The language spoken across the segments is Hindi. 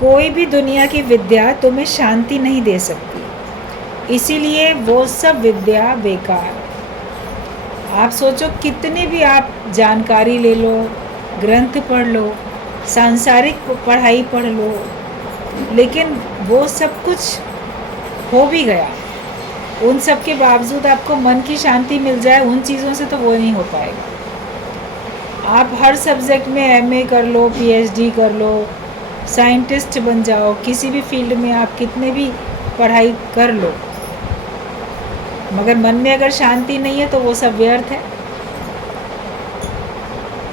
कोई भी दुनिया की विद्या तुम्हें शांति नहीं दे सकती, इसीलिए वो सब विद्या बेकार है। आप सोचो, कितनी भी आप जानकारी ले लो, ग्रंथ पढ़ लो, सांसारिक पढ़ाई पढ़ लो, लेकिन वो सब कुछ हो भी गया, उन सब के बावजूद आपको मन की शांति मिल जाए उन चीज़ों से, तो वो नहीं हो पाएगा। आप हर सब्जेक्ट में एमए कर लो, पीएचडी कर लो, साइंटिस्ट बन जाओ, किसी भी फील्ड में आप कितने भी पढ़ाई कर लो, मगर मन में अगर शांति नहीं है तो वो सब व्यर्थ है।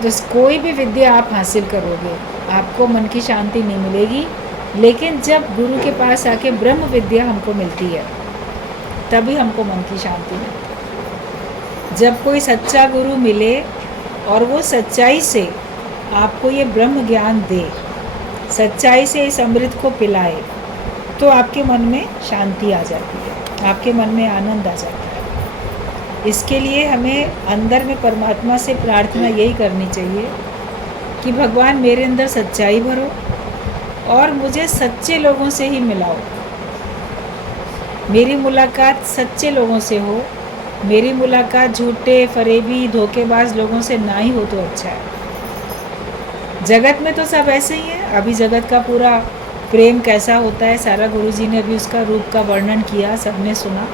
जिस कोई भी विद्या आप हासिल करोगे, आपको मन की शांति नहीं मिलेगी। लेकिन जब गुरु के पास आके ब्रह्म विद्या हमको मिलती है, तभी हमको मन की शांति मिलती है। जब कोई सच्चा गुरु मिले और वो सच्चाई से आपको ये ब्रह्म ज्ञान दे, सच्चाई से इस अमृत को पिलाए, तो आपके मन में शांति आ जाती है, आपके मन में आनंद आ जाता है। इसके लिए हमें अंदर में परमात्मा से प्रार्थना यही करनी चाहिए कि भगवान मेरे अंदर सच्चाई भरो और मुझे सच्चे लोगों से ही मिलाओ। मेरी मुलाकात सच्चे लोगों से हो, मेरी मुलाकात झूठे फरेबी धोखेबाज लोगों से ना ही हो तो अच्छा है। जगत में तो सब ऐसे ही है। अभी जगत का पूरा प्रेम कैसा होता है, सारा गुरुजी ने अभी उसका रूप का वर्णन किया, सबने सुना।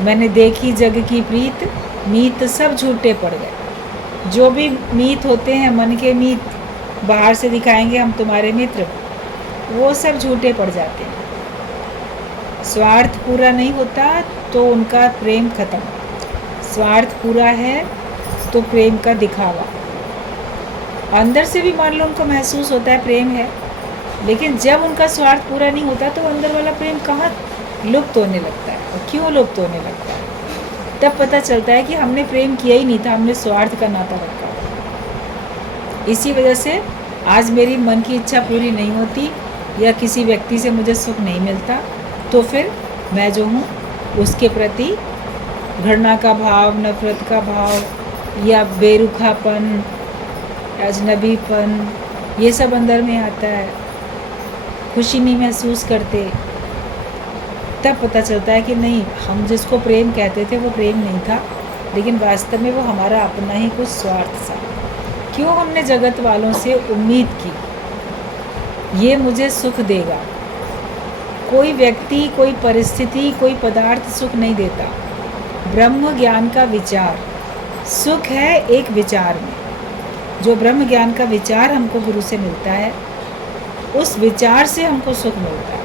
मैंने देखी जग की प्रीत, मीत सब झूठे पड़ गए। जो भी मीत होते हैं, मन के मीत, बाहर से दिखाएंगे हम तुम्हारे मित्र, वो सब झूठे पड़ जाते हैं। स्वार्थ पूरा नहीं होता तो उनका प्रेम खत्म, स्वार्थ पूरा है तो प्रेम का दिखावा। अंदर से भी मान लो उनको महसूस होता है प्रेम है, लेकिन जब उनका स्वार्थ पूरा नहीं होता तो अंदर वाला प्रेम कहाँ लुप्त होने लगता है। और क्यों लुप्त होने लगता है? तब पता चलता है कि हमने प्रेम किया ही नहीं था, हमने स्वार्थ का नाता रखा। इसी वजह से आज मेरी मन की इच्छा पूरी नहीं होती या किसी व्यक्ति से मुझे सुख नहीं मिलता, तो फिर मैं जो हूँ उसके प्रति घृणा का भाव, नफरत का भाव या बेरुखापन, अजनबीपन, ये सब अंदर में आता है। खुशी नहीं महसूस करते। तब पता चलता है कि नहीं, हम जिसको प्रेम कहते थे वो प्रेम नहीं था, लेकिन वास्तव में वो हमारा अपना ही कुछ स्वार्थ था। क्यों हमने जगत वालों से उम्मीद की ये मुझे सुख देगा? कोई व्यक्ति, कोई परिस्थिति, कोई पदार्थ सुख नहीं देता। ब्रह्म ज्ञान का विचार सुख है। एक विचार में जो ब्रह्म ज्ञान का विचार हमको गुरु से मिलता है, उस विचार से हमको सुख मिलता है।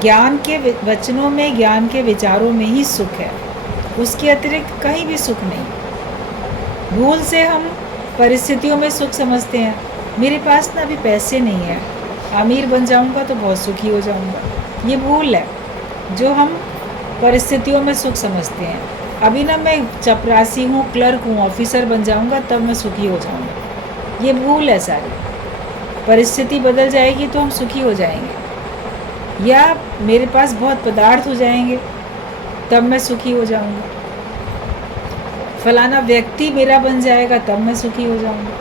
ज्ञान के वचनों में, ज्ञान के विचारों में ही सुख है, उसके अतिरिक्त कहीं भी सुख नहीं। भूल से हम परिस्थितियों में सुख समझते हैं। मेरे पास ना अभी पैसे नहीं है, अमीर बन जाऊंगा तो बहुत सुखी हो जाऊंगा। ये भूल है जो हम परिस्थितियों में सुख समझते हैं। अभी ना मैं चपरासी हूँ, क्लर्क हूँ, ऑफिसर बन जाऊंगा तब मैं सुखी हो जाऊंगा। ये भूल है सारी। परिस्थिति बदल जाएगी तो हम सुखी हो जाएंगे, या मेरे पास बहुत पदार्थ हो जाएंगे तब मैं सुखी हो जाऊंगा। फलाना व्यक्ति मेरा बन जाएगा तब मैं सुखी हो जाऊंगा।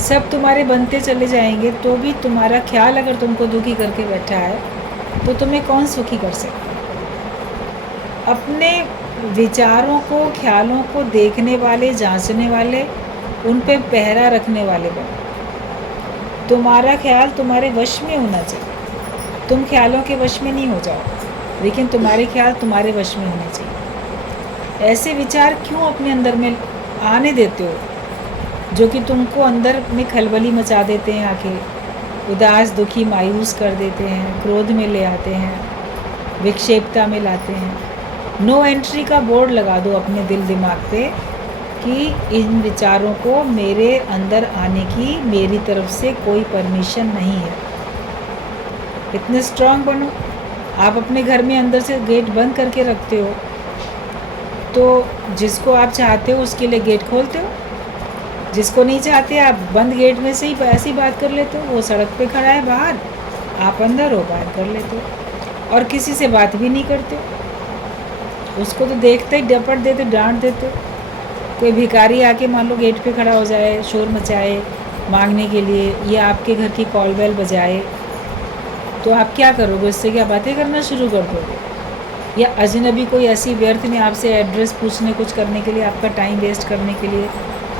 सब तुम्हारे बनते चले जाएंगे तो भी तुम्हारा ख्याल अगर तुमको दुखी करके बैठा है तो तुम्हें कौन सुखी कर सकता है? अपने विचारों को, ख्यालों को देखने वाले, जांचने वाले, उन पे पहरा रखने वाले बनो। तुम्हारा ख्याल तुम्हारे वश में होना चाहिए। तुम ख्यालों के वश में नहीं हो जाओ, लेकिन तुम्हारे ख्याल तुम्हारे वश में होने चाहिए। ऐसे विचार क्यों अपने अंदर में आने देते हो जो कि तुमको अंदर में खलबली मचा देते हैं, आके उदास, दुखी, मायूस कर देते हैं, क्रोध में ले आते हैं, विक्षेपता में लाते हैं। नो एंट्री का बोर्ड लगा दो अपने दिल दिमाग पे कि इन विचारों को मेरे अंदर आने की मेरी तरफ से कोई परमिशन नहीं है। इतने स्ट्रांग बनो। आप अपने घर में अंदर से गेट बंद करके रखते हो, तो जिसको आप चाहते हो उसके लिए गेट खोलते हो, जिसको नहीं चाहते आप बंद गेट में से ही ऐसी बात कर लेते हो। वो सड़क पे खड़ा है बाहर, आप अंदर हो, बाहर कर लेते हो और किसी से बात भी नहीं करते। उसको तो देखते ही डपट देते, डांट देते। कोई भिखारी आके मान लो गेट पे खड़ा हो जाए, शोर मचाए, मांगने के लिए, या आपके घर की कॉल बेल बजाए, तो आप क्या करोगे? उससे क्या बातें करना शुरू कर दोगे? या अजनबी कोई ऐसी व्यर्थ में आपसे एड्रेस पूछने, कुछ करने के लिए, आपका टाइम वेस्ट करने के लिए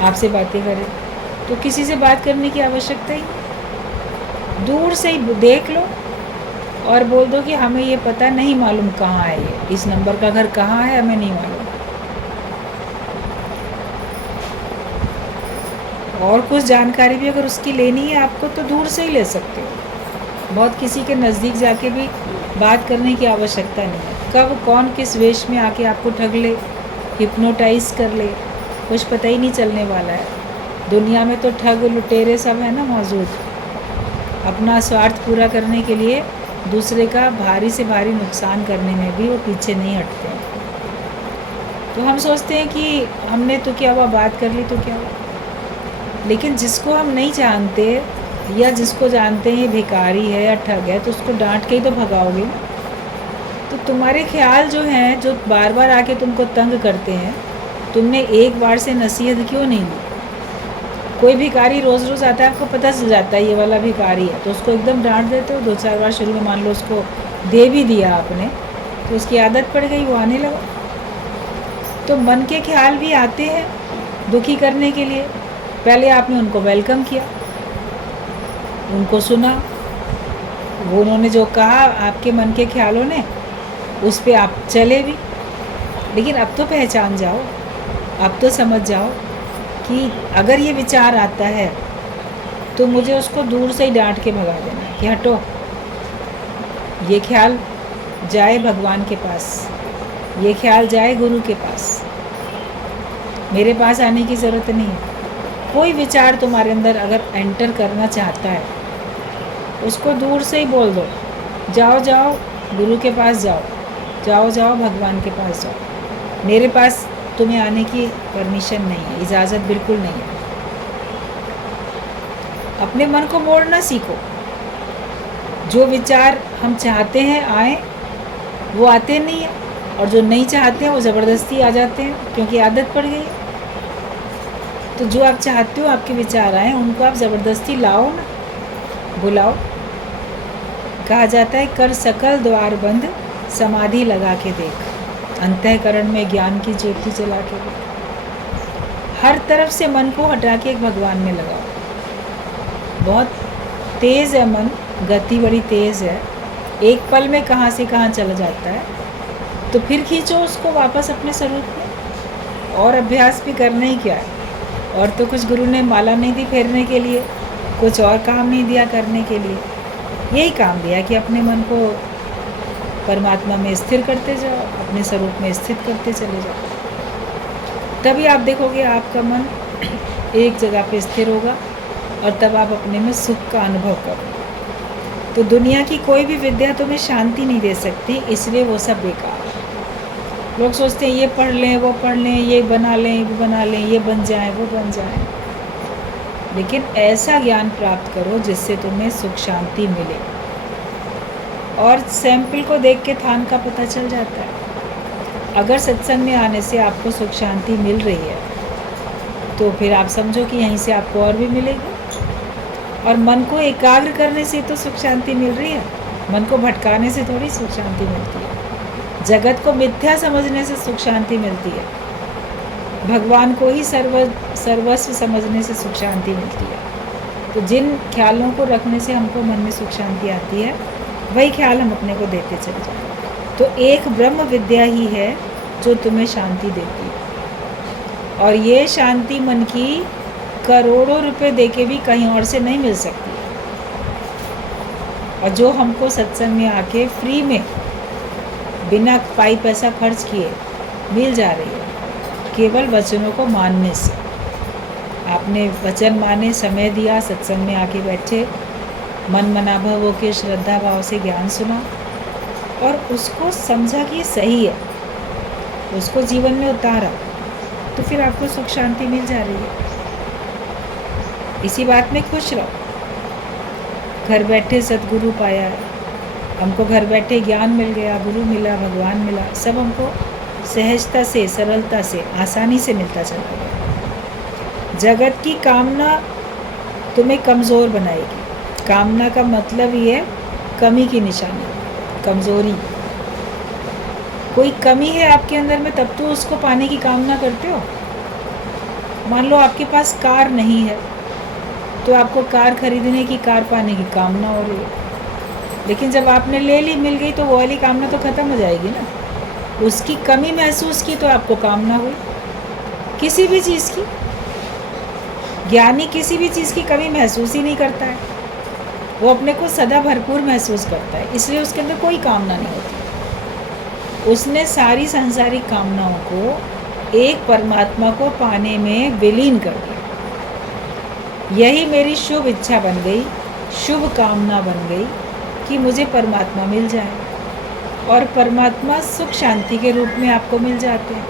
आपसे बातें करे, तो किसी से बात करने की आवश्यकता ही नहीं। दूर से ही देख लो और बोल दो कि हमें ये पता नहीं मालूम कहाँ है, ये इस नंबर का घर कहाँ है हमें नहीं मालूम। और कुछ जानकारी भी अगर उसकी लेनी है आपको तो दूर से ही ले सकते हो, बहुत किसी के नज़दीक जाके भी बात करने की आवश्यकता नहीं है। कब कौन किस वेश में आके आपको ठग ले, हिप्नोटाइज कर ले, कुछ पता ही नहीं चलने वाला है। दुनिया में तो ठग लुटेरे सब है ना मौजूद, अपना स्वार्थ पूरा करने के लिए दूसरे का भारी से भारी नुकसान करने में भी वो पीछे नहीं हटते हैं। तो हम सोचते हैं कि हमने तो क्या हुआ, बात कर ली तो क्या हुआ, लेकिन जिसको हम नहीं जानते या जिसको जानते हैं भिखारी है या ठग है, तो उसको डांट के ही तो भगाओगे। तो तुम्हारे ख्याल जो हैं, जो बार बार आके तुमको तंग करते हैं, तुमने एक बार से नसीहत क्यों नहीं ली? कोई भिखारी रोज़ रोज़ आता है, आपको पता चल जाता है ये वाला भिखारी है, तो उसको एकदम डांट देते हो। 2-4 बार शुरू में मान लो उसको दे भी दिया आपने, तो उसकी आदत पड़ गई, वो आने लगा। तो मन के ख्याल भी आते हैं दुखी करने के लिए। पहले आपने उनको वेलकम किया, उनको सुना, वो उन्होंने जो कहा आपके मन के ख्यालों ने, उस पे आप चले भी। लेकिन अब तो पहचान जाओ, अब तो समझ जाओ कि अगर ये विचार आता है तो मुझे उसको दूर से ही डांट के भगा देना कि हटो, ये ख्याल जाए भगवान के पास, ये ख्याल जाए गुरु के पास, मेरे पास आने की ज़रूरत नहीं है। कोई विचार तुम्हारे अंदर अगर एंटर करना चाहता है, उसको दूर से ही बोल दो, जाओ जाओ गुरु के पास जाओ, जाओ जाओ भगवान के पास जाओ, मेरे पास तुम्हें आने की परमिशन नहीं है, इजाज़त बिल्कुल नहीं है। अपने मन को मोड़ना सीखो। जो विचार हम चाहते हैं आए, वो आते नहीं हैं, और जो नहीं चाहते हैं वो ज़बरदस्ती आ जाते हैं, क्योंकि आदत पड़ गई है। तो जो आप चाहते हो आपके विचार आए, उनको आप ज़बरदस्ती लाओ ना, बुलाओ। कहा जाता है कर सकल द्वार बंद, समाधि लगा के देख, अंतःकरण में ज्ञान की ज्योति जला के देख। हर तरफ से मन को हटा के एक भगवान में लगाओ। बहुत तेज़ है मन, गति बड़ी तेज़ है, एक पल में कहाँ से कहाँ चला जाता है। तो फिर खींचो उसको वापस अपने स्वरूप में। और अभ्यास भी करना ही क्या है, और तो कुछ गुरु ने माला नहीं दी फेरने के लिए, कुछ और काम नहीं दिया करने के लिए, यही काम दिया कि अपने मन को परमात्मा में स्थिर करते जाओ, अपने स्वरूप में स्थित करते चले जाओ। तभी आप देखोगे आपका मन एक जगह पे स्थिर होगा, और तब आप अपने में सुख का अनुभव करोगे। तो दुनिया की कोई भी विद्या तुम्हें शांति नहीं दे सकती, इसलिए वो सब बेकार है। लोग सोचते हैं ये पढ़ लें, वो पढ़ लें, ये बना लें, वो बना लें, ये बन जाए, वो बन जाए, लेकिन ऐसा ज्ञान प्राप्त करो जिससे तुम्हें सुख शांति मिले। और सैंपल को देख के थान का पता चल जाता है। अगर सत्संग में आने से आपको सुख शांति मिल रही है, तो फिर आप समझो कि यहीं से आपको और भी मिलेगी। और मन को एकाग्र करने से तो सुख शांति मिल रही है, मन को भटकाने से थोड़ी सुख शांति मिलती है। जगत को मिथ्या समझने से सुख शांति मिलती है, भगवान को ही सर्वस्व समझने से सुख शांति मिलती है। तो जिन ख्यालों को रखने से हमको मन में सुख शांति आती है, वही ख्याल हम अपने को देते चले जाएं। तो एक ब्रह्म विद्या ही है जो तुम्हें शांति देती है, और ये शांति मन की करोड़ों रुपए देके भी कहीं और से नहीं मिल सकती। और जो हमको सत्संग में आके फ्री में बिना पाई पैसा खर्च किए मिल जा रही है, केवल वचनों को मानने से। आपने वचन माने, समय दिया, सत्संग में आके बैठे, मन मनाभव होकर श्रद्धा भाव से ज्ञान सुना, और उसको समझा कि ये सही है, उसको जीवन में उतारा, तो फिर आपको सुख शांति मिल जा रही है। इसी बात में खुश रहो। घर बैठे सद्गुरु पाया है, हमको घर बैठे ज्ञान मिल गया, गुरु मिला, भगवान मिला, सब हमको सहजता से, सरलता से, आसानी से मिलता चला गया। जगत की कामना तुम्हें कमज़ोर बनाएगी। कामना का मतलब ही है कमी की निशानी, कमज़ोरी। कोई कमी है आपके अंदर में तब तो उसको पाने की कामना करते हो। मान लो आपके पास कार नहीं है तो आपको कार खरीदने की, कार पाने की कामना हो रही है, लेकिन जब आपने ले ली, मिल गई, तो वो वाली कामना तो ख़त्म हो जाएगी ना। उसकी कमी महसूस की तो आपको कामना हुई, किसी भी चीज़ की। ज्ञानी किसी भी चीज़ की कमी महसूस ही नहीं करता है, वो अपने को सदा भरपूर महसूस करता है, इसलिए उसके अंदर कोई कामना नहीं होती। उसने सारी सांसारिक कामनाओं को एक परमात्मा को पाने में विलीन कर दिया। यही मेरी शुभ इच्छा बन गई, शुभ कामना बन गई कि मुझे परमात्मा मिल जाए। और परमात्मा सुख शांति के रूप में आपको मिल जाते हैं,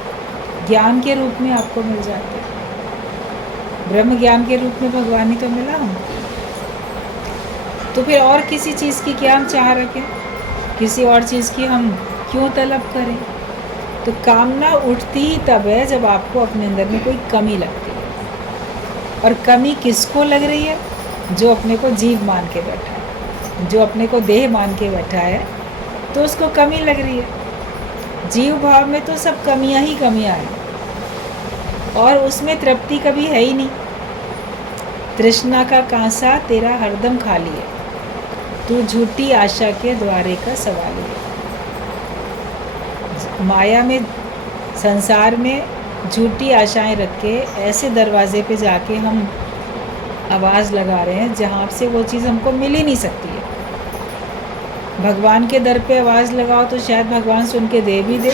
ज्ञान के रूप में आपको मिल जाते हैं। ब्रह्म ज्ञान के रूप में भगवान ही तो मिला हमको। तो फिर और किसी चीज़ की क्या हम चाह रखें, किसी और चीज़ की हम क्यों तलब करें। तो कामना उठती ही तब है जब आपको अपने अंदर में कोई कमी लगती है। और कमी किसको लग रही है? जो अपने को जीव मान के बैठा है, जो अपने को देह मान के बैठा है, तो उसको कमी लग रही है। जीव भाव में तो सब कमियां ही कमियां हैं, और उसमें तृप्ति कभी है ही नहीं। तृष्णा का कांसा तेरा हरदम खाली है, तू झूठी आशा के द्वारे का सवाल है। माया में, संसार में झूठी आशाएं रख के ऐसे दरवाजे पे जाके हम आवाज़ लगा रहे हैं जहाँ से वो चीज़ हमको मिल ही नहीं सकती है। भगवान के दर पे आवाज़ लगाओ तो शायद भगवान सुन के दे भी दे।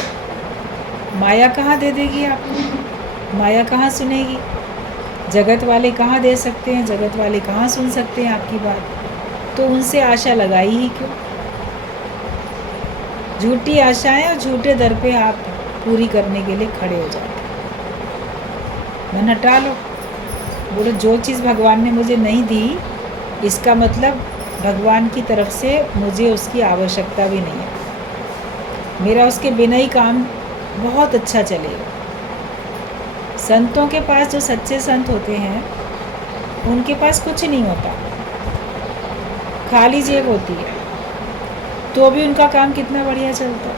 माया कहाँ दे देगी आपको? माया कहाँ सुनेगी? जगत वाले कहाँ दे सकते हैं? जगत वाले कहाँ सुन सकते हैं आपकी बात? तो उनसे आशा लगाई ही क्यों? झूठी आशाएं और झूठे दर पे आप पूरी करने के लिए खड़े हो जाते हैं। मन हटा लो, बोलो जो चीज़ भगवान ने मुझे नहीं दी, इसका मतलब भगवान की तरफ से मुझे उसकी आवश्यकता भी नहीं है, मेरा उसके बिना ही काम बहुत अच्छा चलेगा। संतों के पास, जो सच्चे संत होते हैं, उनके पास कुछ नहीं होता, खाली जेब होती है, तो भी उनका काम कितना बढ़िया चलता है।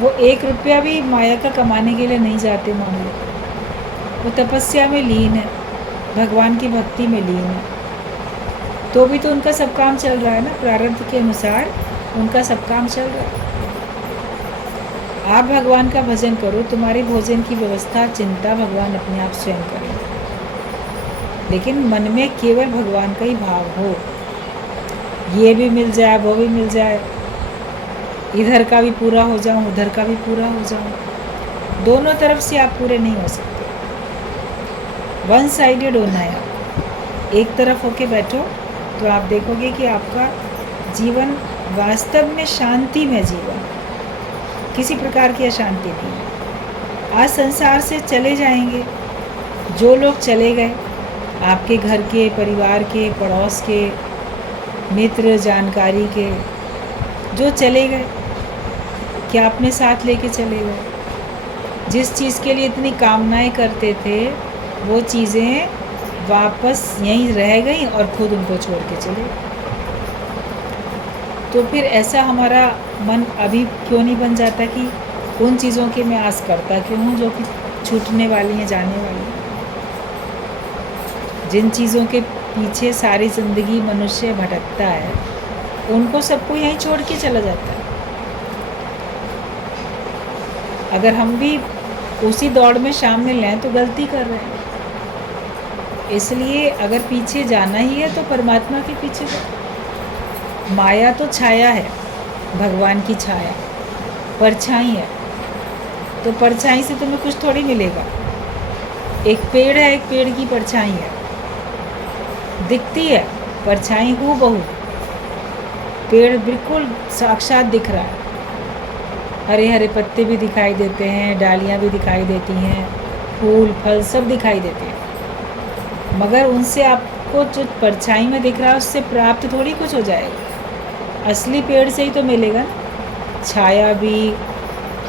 वो 1 रुपया भी माया का कमाने के लिए नहीं जाते। मान लो वो तपस्या में लीन है, भगवान की भक्ति में लीन है, तो भी तो उनका सब काम चल रहा है ना, प्रारब्ध के अनुसार उनका सब काम चल रहा है। आप भगवान का भजन करो, तुम्हारे भोजन की व्यवस्था, चिंता भगवान अपने आप स्वयं करेंगे, लेकिन मन में केवल भगवान का ही भाव हो। ये भी मिल जाए, वो भी मिल जाए, इधर का भी पूरा हो जाऊं, उधर का भी पूरा हो जाऊं, दोनों तरफ से आप पूरे नहीं हो सकते। वन साइडेड होना है आपको। एक तरफ होके बैठो तो आप देखोगे कि आपका जीवन वास्तव में शांति में जीवन, किसी प्रकार की अशांति नहीं है। आज संसार से चले जाएंगे जो लोग चले गए, आपके घर के, परिवार के, पड़ोस के, मित्र, जानकारी के, जो चले गए, क्या अपने साथ लेके चले गए? जिस चीज़ के लिए इतनी कामनाएं करते थे, वो चीज़ें वापस यहीं रह गई और खुद उनको छोड़ के चले। तो फिर ऐसा हमारा मन अभी क्यों नहीं बन जाता कि उन चीज़ों की मैं आस करता क्यों हूँ जो कि छूटने वाली हैं, जाने वाली हैं। जिन चीज़ों के पीछे सारी ज़िंदगी मनुष्य भटकता है, उनको सबको यहीं छोड़ के चला जाता है। अगर हम भी उसी दौड़ में शामिल लें तो गलती कर रहे हैं। इसलिए अगर पीछे जाना ही है तो परमात्मा के पीछे जाओ। माया तो छाया है, भगवान की छाया, परछाई है, तो परछाई से तुम्हें कुछ थोड़ी मिलेगा। एक पेड़ है, एक पेड़ की परछाई है, दिखती है परछाई हूबहू, पेड़ बिल्कुल साक्षात दिख रहा है, हरे हरे पत्ते भी दिखाई देते हैं, डालियाँ भी दिखाई देती हैं, फूल फल सब दिखाई देते हैं, मगर उनसे आपको जो परछाई में दिख रहा है उससे प्राप्त थोड़ी कुछ हो जाएगा। असली पेड़ से ही तो मिलेगा, छाया भी,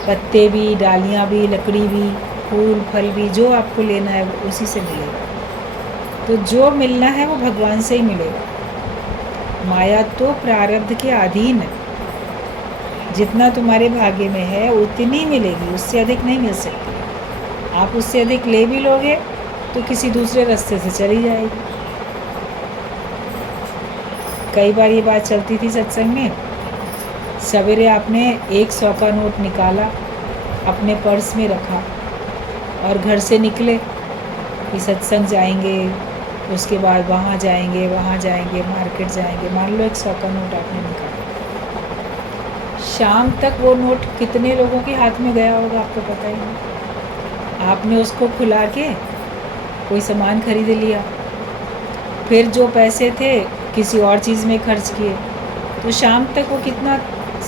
पत्ते भी, डालियाँ भी, लकड़ी भी, फूल फल भी, जो आपको लेना है वो उसी से मिलेगा। तो जो मिलना है वो भगवान से ही मिलेगा। माया तो प्रारब्ध के अधीन है, जितना तुम्हारे भाग्य में है उतनी मिलेगी, उससे अधिक नहीं मिल सकती। आप उससे अधिक ले भी लोगे तो किसी दूसरे रास्ते से चली जाएगी। कई बार ये बात चलती थी सत्संग में, सवेरे आपने 100 का नोट निकाला, अपने पर्स में रखा और घर से निकले कि सत्संग जाएंगे, उसके बाद वहाँ जाएंगे, मार्केट जाएंगे। मान लो 100 का नोट आपने निकाला, शाम तक वो नोट कितने लोगों के हाथ में गया होगा आपको पता ही नहीं। आपने उसको खुला के कोई सामान खरीद लिया, फिर जो पैसे थे किसी और चीज़ में खर्च किए, तो शाम तक वो कितना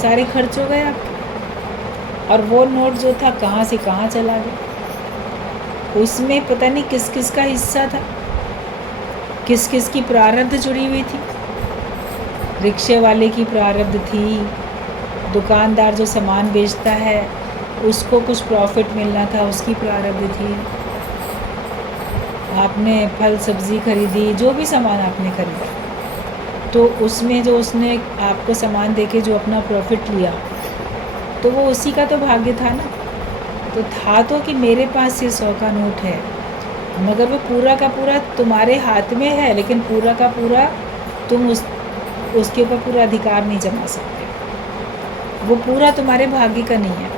सारे खर्च हो गए आपके। और वो नोट जो था कहाँ से कहाँ चला गया, उसमें पता नहीं किस किस का हिस्सा था, किस किस की प्रारब्ध जुड़ी हुई थी। रिक्शे वाले की प्रारब्ध थी, दुकानदार जो सामान बेचता है उसको कुछ प्रॉफिट मिलना था, उसकी प्रारब्ध थी। आपने फल सब्ज़ी खरीदी, जो भी सामान आपने खरीदा, तो उसमें जो उसने आपको सामान देके जो अपना प्रॉफिट लिया, तो वो उसी का तो भाग्य था ना। तो था तो कि मेरे पास ये 100 का नोट है, मगर वो पूरा का पूरा तुम्हारे हाथ में है, लेकिन पूरा का पूरा तुम उसके ऊपर पूरा अधिकार नहीं जमा सकते। वो पूरा तुम्हारे भाग्य का नहीं है,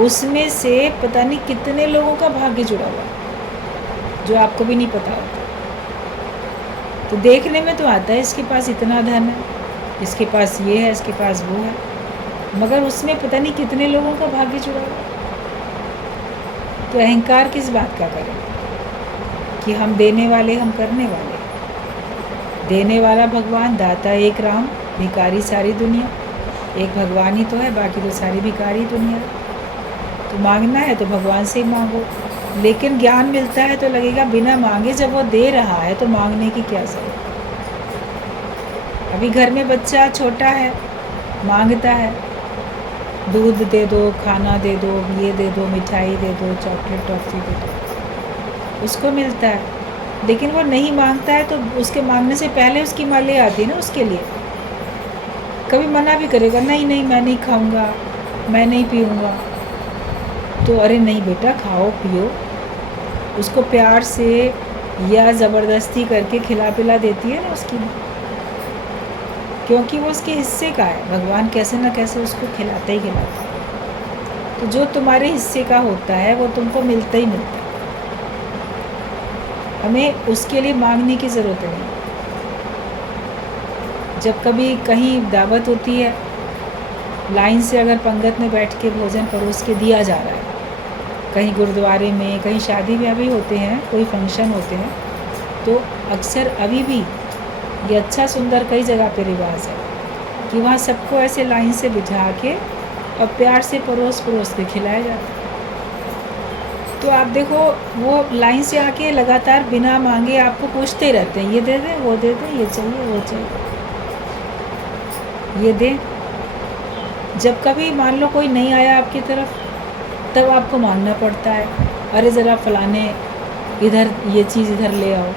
उसमें से पता नहीं कितने लोगों का भाग्य जुड़ा हुआ है जो आपको भी नहीं पता होता। तो देखने में तो आता है इसके पास इतना धन है, इसके पास ये है, इसके पास वो है, मगर उसमें पता नहीं कितने लोगों का भाग्य जुड़ा हुआ है। तो अहंकार किस बात का करें कि हम देने वाले, हम करने वाले। देने वाला भगवान, दाता एक राम, भिखारी सारी दुनिया। एक भगवान ही तो है, बाकी तो सारी भिखारी दुनिया। तो मांगना है तो भगवान से ही मांगो, लेकिन ज्ञान मिलता है तो लगेगा बिना मांगे जब वो दे रहा है तो मांगने की क्या ज़रूरत। अभी घर में बच्चा छोटा है, मांगता है, दूध दे दो, खाना दे दो, ये दे दो, मिठाई दे दो, चॉकलेट टॉफ़ी दे दो, उसको मिलता है। लेकिन वो नहीं मांगता है तो उसके मांगने से पहले उसकी माँ ले आती है ना उसके लिए। कभी मना भी करेगा, नहीं नहीं मैं नहीं खाऊंगा, मैं नहीं पीऊँगा। तो अरे नहीं बेटा, खाओ पियो। उसको प्यार से या ज़बरदस्ती करके खिला पिला देती है ना उसकी माँ, क्योंकि वो उसके हिस्से का है। भगवान कैसे ना कैसे उसको खिलाता ही खिलाता है। तो जो तुम्हारे हिस्से का होता है वो तुमको मिलता ही मिलता है, हमें उसके लिए मांगने की ज़रूरत नहीं। जब कभी कहीं दावत होती है, लाइन से अगर पंगत में बैठ के भोजन परोस के दिया जा रहा है, कहीं गुरुद्वारे में, कहीं शादी ब्याह भी होते हैं, कोई फंक्शन होते हैं, तो अक्सर अभी भी ये अच्छा सुंदर कई जगह पे रिवाज है कि वहाँ सबको ऐसे लाइन से बिठा के और प्यार से परोस परोस के खिलाया जाता है। तो आप देखो, वो लाइन से आके लगातार बिना मांगे आपको पूछते रहते हैं, ये दे दें, वो दे दें, ये चाहिए, वो चाहिए, ये दें। जब कभी मान लो कोई नहीं आया आपकी तरफ, तब आपको मांगना पड़ता है, अरे ज़रा फलाने इधर ये चीज़ इधर ले आओ।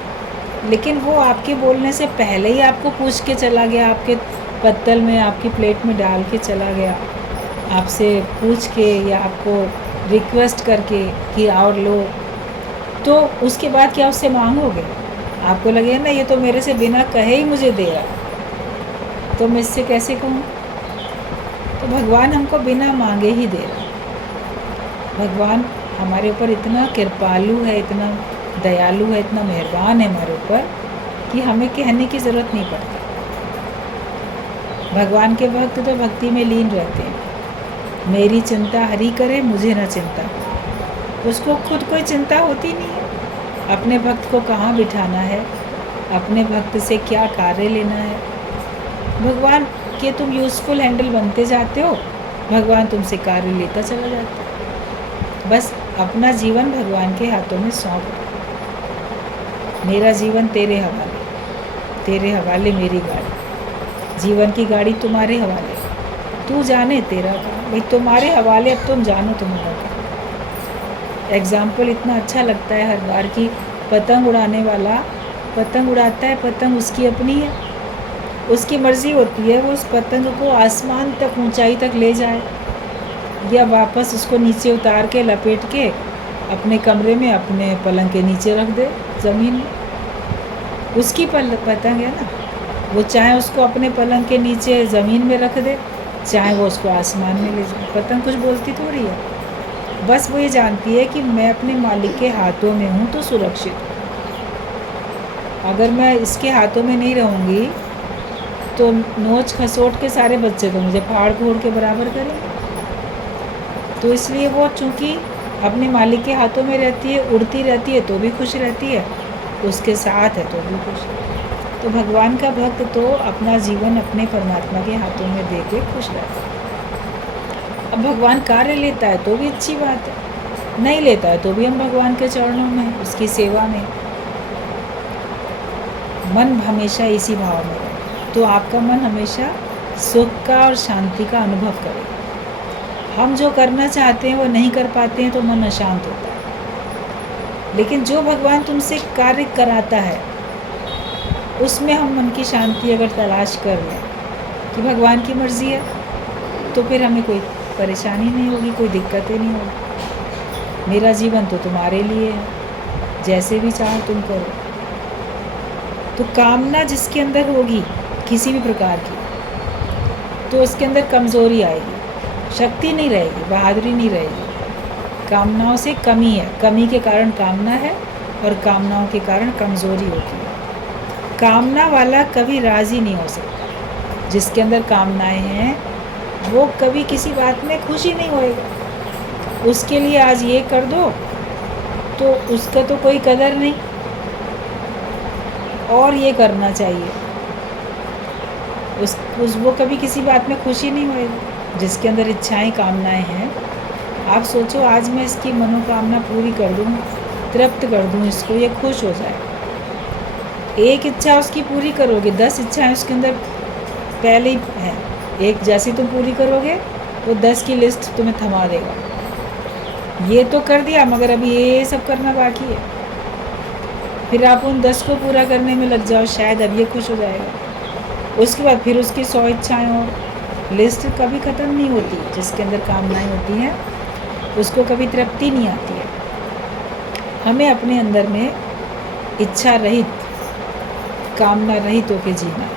लेकिन वो आपके बोलने से पहले ही आपको पूछ के चला गया, आपके पत्तल में, आपकी प्लेट में डाल के चला गया, आपसे पूछ के या आपको रिक्वेस्ट करके कि आओ लो। तो उसके बाद क्या उससे मांगोगे? आपको लगेगा ना ये तो मेरे से बिना कहे ही मुझे दे रहा, तो मैं इससे कैसे कहूँ। तो भगवान हमको बिना मांगे ही दे रहा। भगवान हमारे ऊपर इतना कृपालु है, इतना दयालु है, इतना मेहरबान है हमारे ऊपर कि हमें कहने की ज़रूरत नहीं पड़ती। भगवान के भक्त तो भक्ति में लीन रहते हैं। मेरी चिंता हरि करे, मुझे न चिंता। उसको खुद कोई चिंता होती नहीं है, अपने भक्त को कहाँ बिठाना है, अपने भक्त से क्या कार्य लेना है। भगवान के तुम यूज़फुल हैंडल बनते जाते हो, भगवान तुमसे कार्य लेता चला जाता है। बस अपना जीवन भगवान के हाथों में सौंप दो। मेरा जीवन तेरे हवाले, तेरे हवाले मेरी गाड़ी, जीवन की गाड़ी तुम्हारे हवाले, तू जाने तेरा भाई, तुम्हारे हवाले, अब तुम जानो तुम्हारा। एग्ज़ाम्पल इतना अच्छा लगता है हर बार कि पतंग उड़ाने वाला पतंग उड़ाता है, पतंग उसकी अपनी है, उसकी मर्ज़ी होती है वो उस पतंग को आसमान तक, ऊंचाई तक ले जाए या वापस उसको नीचे उतार के लपेट के अपने कमरे में, अपने पलंग के नीचे रख दे ज़मीन में। उसकी पतंग है ना, वो चाहे उसको अपने पलंग के नीचे ज़मीन में रख दे, चाहे वो उसको आसमान में ले जाए। पतंग कुछ बोलती थोड़ी है, बस वो ये जानती है कि मैं अपने मालिक के हाथों में हूँ तो सुरक्षित हूँ। अगर मैं इसके हाथों में नहीं रहूँगी तो नोच खसोट के सारे बच्चे तो मुझे फाड़ फोड़ के बराबर करेंगे। तो इसलिए वो चूँकि अपने मालिक के हाथों में रहती है, उड़ती रहती है तो भी खुश रहती है, उसके साथ है तो भी खुश है। तो भगवान का भक्त तो अपना जीवन अपने परमात्मा के हाथों में दे के खुश रहता है। अब भगवान कार्य लेता है तो भी अच्छी बात है, नहीं लेता है तो भी हम भगवान के चरणों में, उसकी सेवा में। मन हमेशा इसी भाव में रहे तो आपका मन हमेशा सुख का और शांति का अनुभव करे। हम जो करना चाहते हैं वो नहीं कर पाते हैं तो मन अशांत होता है। लेकिन जो भगवान तुमसे कार्य कराता है उसमें हम मन की शांति अगर तलाश कर लें कि भगवान की मर्ज़ी है, तो फिर हमें कोई परेशानी नहीं होगी, कोई दिक्कतें नहीं होगी। मेरा जीवन तो तुम्हारे लिए है, जैसे भी चाहो तुम करो। तो कामना जिसके अंदर होगी किसी भी प्रकार की, तो उसके अंदर कमज़ोरी आएगी, शक्ति नहीं रहेगी, बहादुरी नहीं रहेगी। कामनाओं से कमी है, कमी के कारण कामना है और कामनाओं के कारण कमज़ोरी होती है। कामना वाला कभी राज़ी नहीं हो सकता। जिसके अंदर कामनाएं हैं वो कभी किसी बात में खुशी नहीं होएगा। उसके लिए आज ये कर दो तो उसका तो कोई कदर नहीं, और ये करना चाहिए, वो कभी किसी बात में खुशी नहीं होएगी। जिसके अंदर इच्छाएं कामनाएं हैं, आप सोचो आज मैं इसकी मनोकामना पूरी कर दूँ, तृप्त कर दूँ इसको, ये खुश हो जाए। एक इच्छा उसकी पूरी करोगे, 10 इच्छाएं उसके अंदर पहले ही हैं। एक जैसी तुम पूरी करोगे वो 10 की लिस्ट तुम्हें थमा देगा। ये तो कर दिया मगर अभी ये सब करना बाकी है। फिर आप उन 10 को पूरा करने में लग जाओ, शायद अब ये खुश हो जाएगा। उसके बाद फिर उसकी 100 इच्छाएँ और, लिस्ट कभी ख़त्म नहीं होती। जिसके अंदर कामनाएं होती हैं उसको कभी तृप्ति नहीं आती है। हमें अपने अंदर में इच्छा रहित, कामना रहित होकर जीना,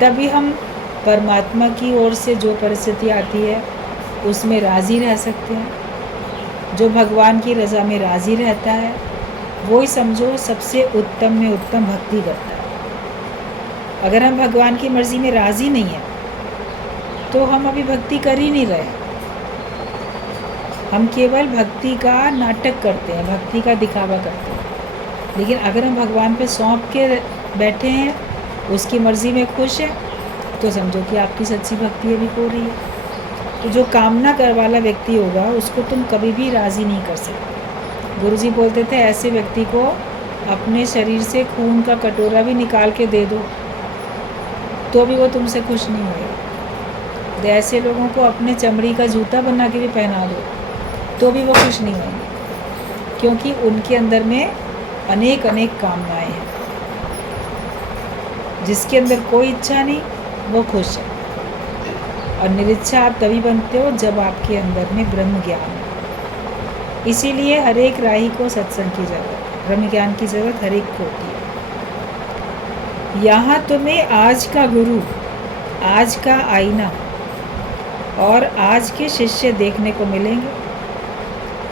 तभी हम परमात्मा की ओर से जो परिस्थिति आती है उसमें राज़ी रह सकते हैं। जो भगवान की रज़ा में राज़ी रहता है वो ही समझो सबसे उत्तम में उत्तम भक्ति करता है। अगर हम भगवान की मर्ज़ी में राज़ी नहीं हैं तो हम अभी भक्ति कर ही नहीं रहे। हम केवल भक्ति का नाटक करते हैं, भक्ति का दिखावा करते हैं। लेकिन अगर हम भगवान पे सौंप के बैठे हैं, उसकी मर्ज़ी में खुश हैं, तो समझो कि आपकी सच्ची भक्ति अभी हो रही है। तो जो कामना कर वाला व्यक्ति होगा उसको तुम कभी भी राज़ी नहीं कर सकते। गुरुजी बोलते थे ऐसे व्यक्ति को अपने शरीर से खून का कटोरा भी निकाल के दे दो तो भी वो तुमसे खुश नहीं होएगा। तो ऐसे लोगों को अपने चमड़ी का जूता बना के भी पहना दो तो भी वो खुश नहीं होंगे, क्योंकि उनके अंदर में अनेक अनेक कामनाएं हैं। जिसके अंदर कोई इच्छा नहीं वो खुश है। और निरिच्छा आप तभी बनते हो जब आपके अंदर में ब्रह्म ज्ञान है। इसीलिए हर एक राही को सत्संग की ज़रूरत, ब्रह्म ज्ञान की ज़रूरत हर एक को होती है। यहाँ तुम्हें आज का गुरु, आज का आईना और आज के शिष्य देखने को मिलेंगे।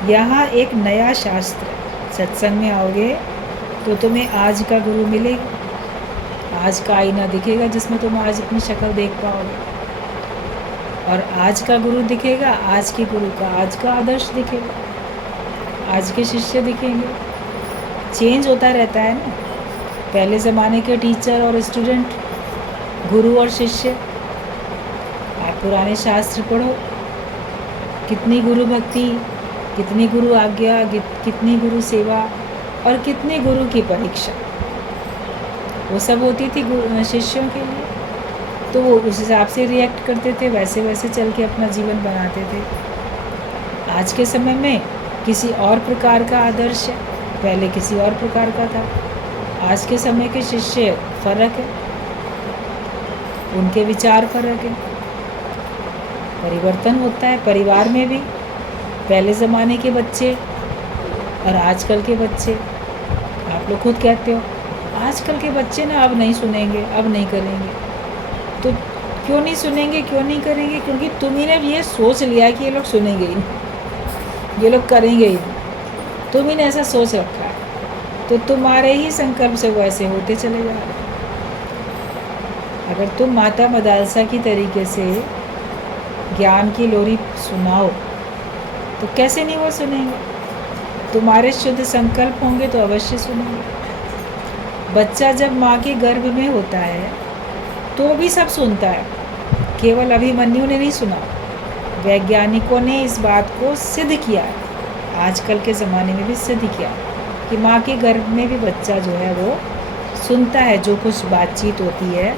यहाँ एक नया शास्त्र, सत्संग में आओगे तो तुम्हें आज का गुरु मिलेगा, आज का आईना दिखेगा जिसमें तुम आज अपनी शक्ल देख पाओगे, और आज का गुरु दिखेगा, आज के गुरु का आज का आदर्श दिखेगा, आज के शिष्य दिखेंगे। चेंज होता रहता है ना। पहले ज़माने के टीचर और स्टूडेंट, गुरु और शिष्य, आप पुराने शास्त्र पढ़ो, कितनी गुरु भक्ति, कितनी गुरु आज्ञा, कितनी गुरु सेवा और कितनी गुरु की परीक्षा, वो सब होती थी शिष्यों के लिए। तो वो उस हिसाब से रिएक्ट करते थे, वैसे वैसे चल के अपना जीवन बनाते थे। आज के समय में किसी और प्रकार का आदर्श है, पहले किसी और प्रकार का था। आज के समय के शिष्य फ़र्क है, उनके विचार फ़र्क है, परिवर्तन होता है परिवार में भी। पहले ज़माने के बच्चे और आजकल के बच्चे, आप लोग खुद कहते हो आजकल के बच्चे ना अब नहीं सुनेंगे, अब नहीं करेंगे। तो क्यों नहीं सुनेंगे, क्यों नहीं करेंगे? क्योंकि तुम्ही ने ये सोच लिया कि ये लोग सुनेंगे ही नहीं, ये लोग करेंगे ही नहीं, तुम्ही ने ऐसा सोच रखा है। तो तुम्हारे ही संकल्प से वो ऐसे होते चले जा रहे हैं। अगर तुम माता मदालसा की तरीके से ज्ञान की लोरी सुनाओ तो कैसे नहीं वो सुनेंगे? तुम्हारे शुद्ध संकल्प होंगे तो अवश्य सुनेंगे। बच्चा जब माँ के गर्भ में होता है तो भी सब सुनता है, केवल अभिमन्यु ने नहीं सुना। वैज्ञानिकों ने इस बात को सिद्ध किया है, आजकल के ज़माने में भी सिद्ध किया कि माँ के गर्भ में भी बच्चा जो है वो सुनता है। जो कुछ बातचीत होती है,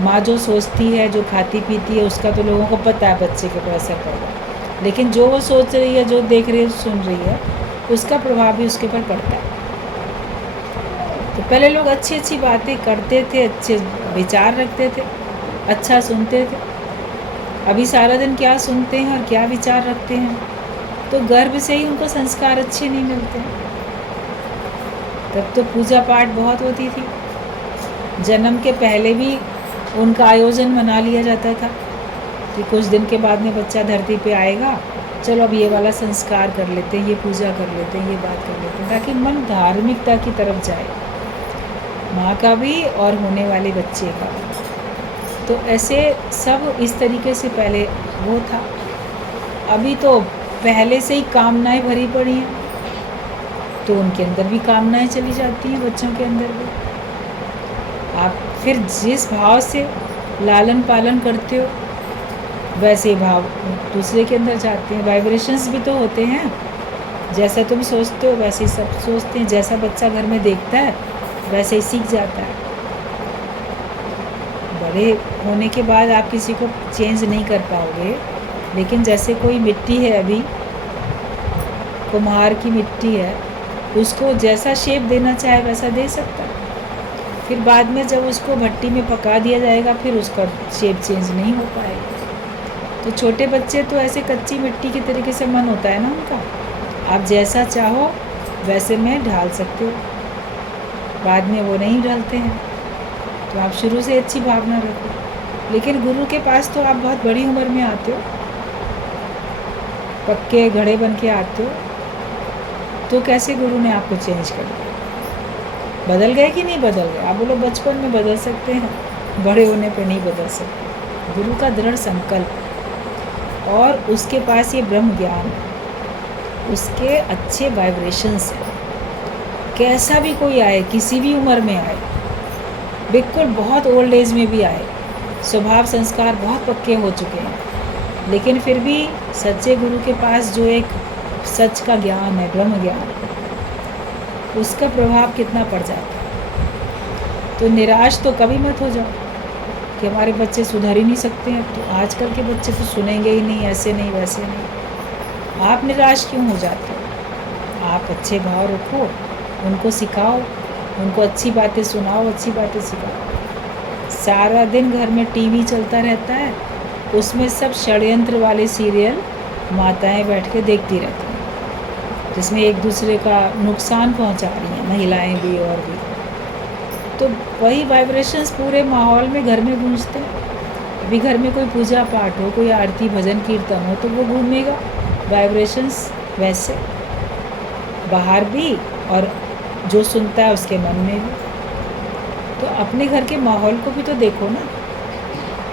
माँ जो सोचती है, जो खाती पीती है, उसका तो लोगों को पता है बच्चे के ऊपर असर पड़ेगा, लेकिन जो वो सोच रही है, जो देख रही है, सुन रही है, उसका प्रभाव भी उसके ऊपर पड़ता है। तो पहले लोग अच्छी अच्छी बातें करते थे, अच्छे विचार रखते थे, अच्छा सुनते थे। अभी सारा दिन क्या सुनते हैं और क्या विचार रखते हैं, तो गर्भ से ही उनको संस्कार अच्छे नहीं मिलते हैं। तब तो पूजा पाठ बहुत होती थी, जन्म के पहले भी उनका आयोजन मना लिया जाता था कि कुछ दिन के बाद में बच्चा धरती पे आएगा, चलो अब ये वाला संस्कार कर लेते हैं, ये पूजा कर लेते हैं, ये बात कर लेते हैं, ताकि मन धार्मिकता की तरफ जाए, माँ का भी और होने वाले बच्चे का भी। तो ऐसे सब इस तरीके से पहले वो था। अभी तो पहले से ही कामनाएं भरी पड़ी हैं, तो उनके अंदर भी कामनाएं चली जाती हैं, बच्चों के अंदर भी। आप फिर जिस भाव से लालन पालन करते हो वैसे भाव दूसरे के अंदर जाते हैं। वाइब्रेशंस भी तो होते हैं, जैसा तुम सोचते हो वैसे ही सब सोचते हैं। जैसा बच्चा घर में देखता है वैसे ही सीख जाता है। बड़े होने के बाद आप किसी को चेंज नहीं कर पाओगे, लेकिन जैसे कोई मिट्टी है, अभी कुम्हार की मिट्टी है, उसको जैसा शेप देना चाहे वैसा दे सकता है। फिर बाद में जब उसको भट्टी में पका दिया जाएगा फिर उसका शेप चेंज नहीं हो पाएगा। तो छोटे बच्चे तो ऐसे कच्ची मिट्टी के तरीके से मन होता है ना उनका, आप जैसा चाहो वैसे में ढाल सकते हो, बाद में वो नहीं ढलते हैं। तो आप शुरू से अच्छी भावना रखो। लेकिन गुरु के पास तो आप बहुत बड़ी उम्र में आते हो, पक्के घड़े बन के आते हो, तो कैसे गुरु ने आपको चेंज कर दिया? बदल गए कि नहीं बदल गए? आप बोलो बचपन में बदल सकते हैं, बड़े होने पे नहीं बदल सकते। गुरु का दृढ़ संकल्प और उसके पास ये ब्रह्म ज्ञान, उसके अच्छे वाइब्रेशंस हैं। कैसा भी कोई आए, किसी भी उम्र में आए, बिल्कुल बहुत ओल्ड एज में भी आए, स्वभाव संस्कार बहुत पक्के हो चुके हैं, लेकिन फिर भी सच्चे गुरु के पास जो एक सच का ज्ञान है, ब्रह्म ज्ञान, उसका प्रभाव कितना पड़ जाता है। तो निराश तो कभी मत हो जाओ कि हमारे बच्चे सुधर ही नहीं सकते हैं, तो आजकल के बच्चे तो सुनेंगे ही नहीं, ऐसे नहीं वैसे नहीं। आप निराश क्यों हो जाते हो? आप अच्छे भाव रखो, उनको सिखाओ, उनको अच्छी बातें सुनाओ, अच्छी बातें सिखाओ। सारा दिन घर में टीवी चलता रहता है, उसमें सब षड्यंत्र वाले सीरियल माताएं बैठ के देखती रहती हैं, जिसमें एक दूसरे का नुकसान पहुंचा रही हैं, महिलाएं भी और भी। तो वही वाइब्रेशंस पूरे माहौल में घर में गूंजते हैं। अभी घर में कोई पूजा पाठ हो, कोई आरती भजन कीर्तन हो, तो वो घूमेगा वाइब्रेशंस वैसे, बाहर भी और जो सुनता है उसके मन में भी। तो अपने घर के माहौल को भी तो देखो ना,